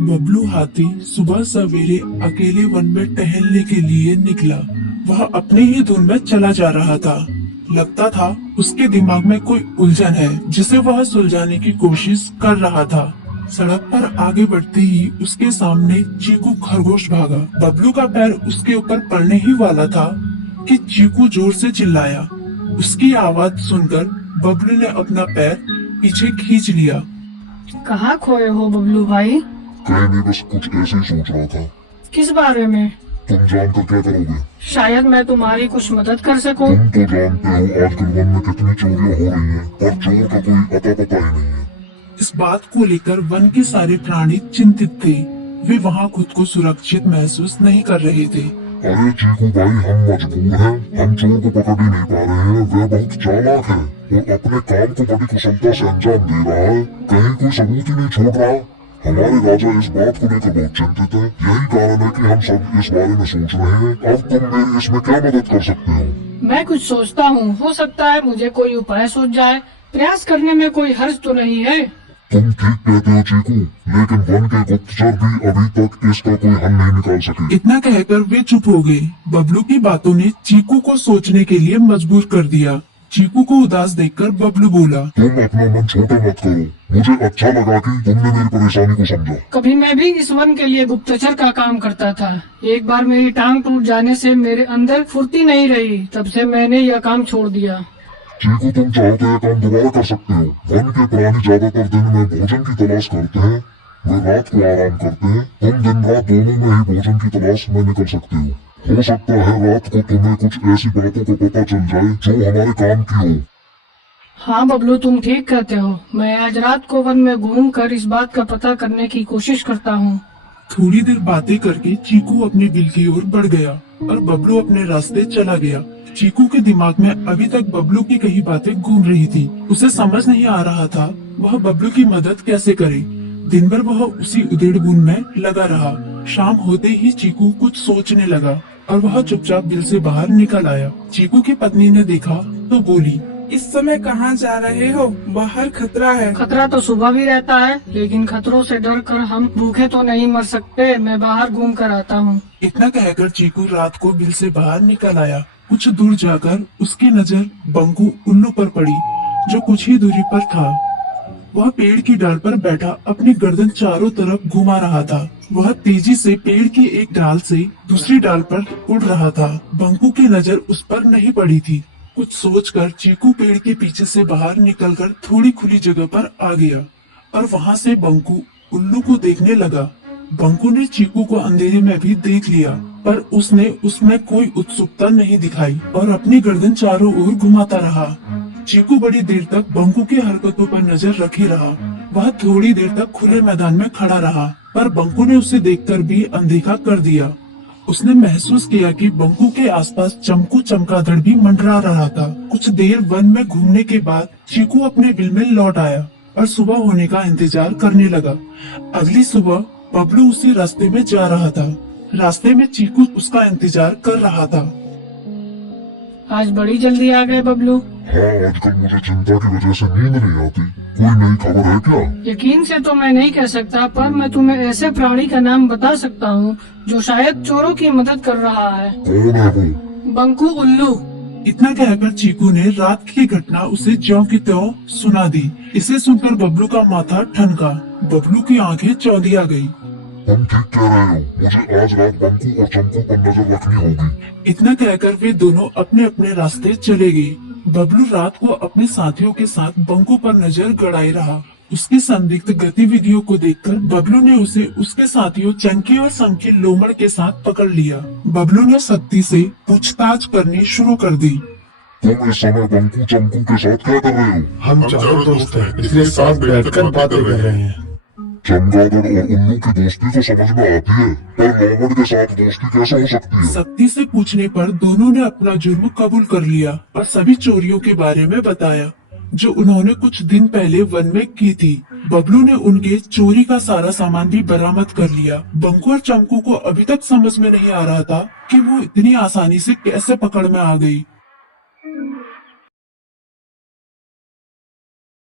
बबलू हाथी सुबह सवेरे अकेले वन में टहलने के लिए निकला। वह अपने ही धुन में चला जा रहा था। लगता था उसके दिमाग में कोई उलझन है जिसे वह सुलझाने की कोशिश कर रहा था। सड़क पर आगे बढ़ते ही उसके सामने चीकू खरगोश भागा। बबलू का पैर उसके ऊपर पड़ने ही वाला था कि चीकू जोर से चिल्लाया। उसकी आवाज सुनकर बबलू ने अपना पैर पीछे खींच लिया। कहाँ खोए हो बबलू भाई? कहीं नहीं, बस कुछ ऐसे ही सोच रहा था। किस बारे में? तुम जानकर क्या करोगे? शायद मैं तुम्हारी कुछ मदद कर सकूं। तुम तो जानते हो आजकल वन में कितनी चोरियां हो रही हैं, पर चोर का कोई अता पता ही नहीं है। इस बात को लेकर वन के सारे प्राणी चिंतित थे। वे वहाँ खुद को सुरक्षित महसूस नहीं कर रहे थे। अरे चीकू भाई, हम मजबूर हैं, हम चोर को पकड़ ही नहीं पा रहे हैं। वह बहुत चालाक है और अपने काम को बड़ी कुशलता से अंजाम दे रहा है। कहीं कोई सबूत ही नहीं छोड़ रहा। हमारे राजा इस बात को लेकर बहुत चिंतित है। यही कारण है कि हम सब इस बारे में सोच रहे हैं। अब तुम मेरी इसमें क्या मदद कर सकते हो? मैं कुछ सोचता हूँ, हो सकता है मुझे कोई उपाय सूझ जाए। प्रयास करने में कोई हर्ज तो नहीं है। तुम ठीक कहते हो चीकू, लेकिन वन के गुप्तचर भी अभी तक इसका कोई हल नहीं निकाल सके। इतना कहकर वे चुप हो गए। बबलू की बातों ने चीकू को सोचने के लिए मजबूर कर दिया। चीकू को उदास देखकर बबलू बोला, तुम अपना मन छोटा मत करो। मुझे अच्छा लगा कि तुमने मेरी परेशानी को समझा। कभी मैं भी इस वन के लिए गुप्तचर का काम करता था। एक बार मेरी टांग टूट जाने से मेरे अंदर फुर्ती नहीं रही। तब से मैंने यह काम छोड़ दिया। चीकू, तुम चाहो तो यह काम दोबारा कर सकते हो। वन के प्राणी ज्यादातर दिन में भोजन की तलाश करते हैं, वे रात को आराम करते हैं। तुम दिन रात दोनों में ही भोजन की तलाश में निकल सकते हो। हो सकता है रात को तुम्हें कुछ ऐसी बातों को पता चल जाए जो हमारे काम की हो। हाँ बबलू, तुम ठीक कहते हो। मैं आज रात को वन में घूम कर इस बात का पता करने की कोशिश करता हूँ। थोड़ी देर बातें करके चीकू अपने बिल की ओर बढ़ गया और बबलू अपने रास्ते चला गया। चीकू के दिमाग में अभी तक बबलू की कई बातें घूम रही थी। उसे समझ नहीं आ रहा था वह बबलू की मदद कैसे करे। दिन भर वह उसी उधेड़-बुन में लगा रहा। शाम होते ही चीकू कुछ सोचने लगा और वह चुपचाप बिल से बाहर निकल आया। चीकू की पत्नी ने देखा तो बोली, इस समय कहाँ जा रहे हो? बाहर खतरा है। खतरा तो सुबह भी रहता है, लेकिन खतरों से डर कर हम भूखे तो नहीं मर सकते। मैं बाहर घूम कर आता हूँ। इतना कहकर चीकू रात को बिल से बाहर निकल आया। कुछ दूर जाकर उसकी नजर बंकू उल्लू पर पड़ी, जो कुछ ही दूरी पर था। वह पेड़ की डाल पर बैठा अपनी गर्दन चारों तरफ घुमा रहा था। वह तेजी से पेड़ की एक डाल से दूसरी डाल पर उड़ रहा था। बंकू की नजर उस पर नहीं पड़ी थी। कुछ सोचकर चीकू पेड़ के पीछे से बाहर निकलकर थोड़ी खुली जगह पर आ गया और वहां से बंकू उल्लू को देखने लगा। बंकू ने चीकू को अंधेरे में भी देख लिया, पर उसने उसमें कोई उत्सुकता नहीं दिखाई और अपनी गर्दन चारों ओर घुमाता रहा। चीकू बड़ी देर तक बंकू की हरकतों पर नजर रखे रहा। वह थोड़ी देर तक खुले मैदान में खड़ा रहा, पर बंकू ने उसे देखकर भी अनदेखा कर दिया। उसने महसूस किया कि बंकू के आसपास चमकू चमगादड़ भी मंडरा रहा था। कुछ देर वन में घूमने के बाद चीकू अपने बिल में लौट आया और सुबह होने का इंतजार करने लगा। अगली सुबह बबलू उसी रास्ते में जा रहा था। रास्ते में चीकू उसका इंतजार कर रहा था। आज बड़ी जल्दी आ गए बबलू। हाँ, आजकल मुझे चिंता की वजह से नींद नहीं आती। कोई नई खबर है क्या? यकीन से तो मैं नहीं कह सकता, पर मैं तुम्हें ऐसे प्राणी का नाम बता सकता हूँ जो शायद चोरों की मदद कर रहा है। कौन है वो? बंकू उल्लू। इतना कहकर चीकू ने रात की घटना उसे ज्यों की त्यों सुना दी। इसे सुनकर बबलू का माथा ठनका। बबलू की आंखें चौंधी आ गई। तुम ठीक कह रहे हो। मुझे आज रात बंकू और चमकू पर नजर रखनी होगी। इतना कहकर वे दोनों अपने अपने रास्ते चले गए। बबलू रात को अपने साथियों के साथ बंकू पर नजर गड़ाए रहा। उसकी संदिग्ध गतिविधियों को देखकर बबलू ने उसे उसके साथियों चंकी और संकी लोमड़ के साथ पकड़ लिया। बबलू ने सख्ती से पूछताछ करनी शुरू कर दी। तुम इस समय बंकू चमकू के साथ क्या कर रहे हो? हम चारों दोस्त हैं, इसलिए साथ बैठकर बातें कर रहे हैं। चमगादड़ और उल्लू की दोस्ती तो समझ में आती है, पर लोमड़ के साथ दोस्ती कैसे हो सकती है? सख्ती से पूछने पर दोनों ने अपना जुर्म कबूल कर लिया और सभी चोरियों के बारे में बताया जो उन्होंने कुछ दिन पहले वन में की थी। बबलू ने उनके चोरी का सारा सामान भी बरामद कर लिया। बंकू और चमकू को अभी तक समझ में नहीं आ रहा था कि वो इतनी आसानी से कैसे पकड़ में आ गई।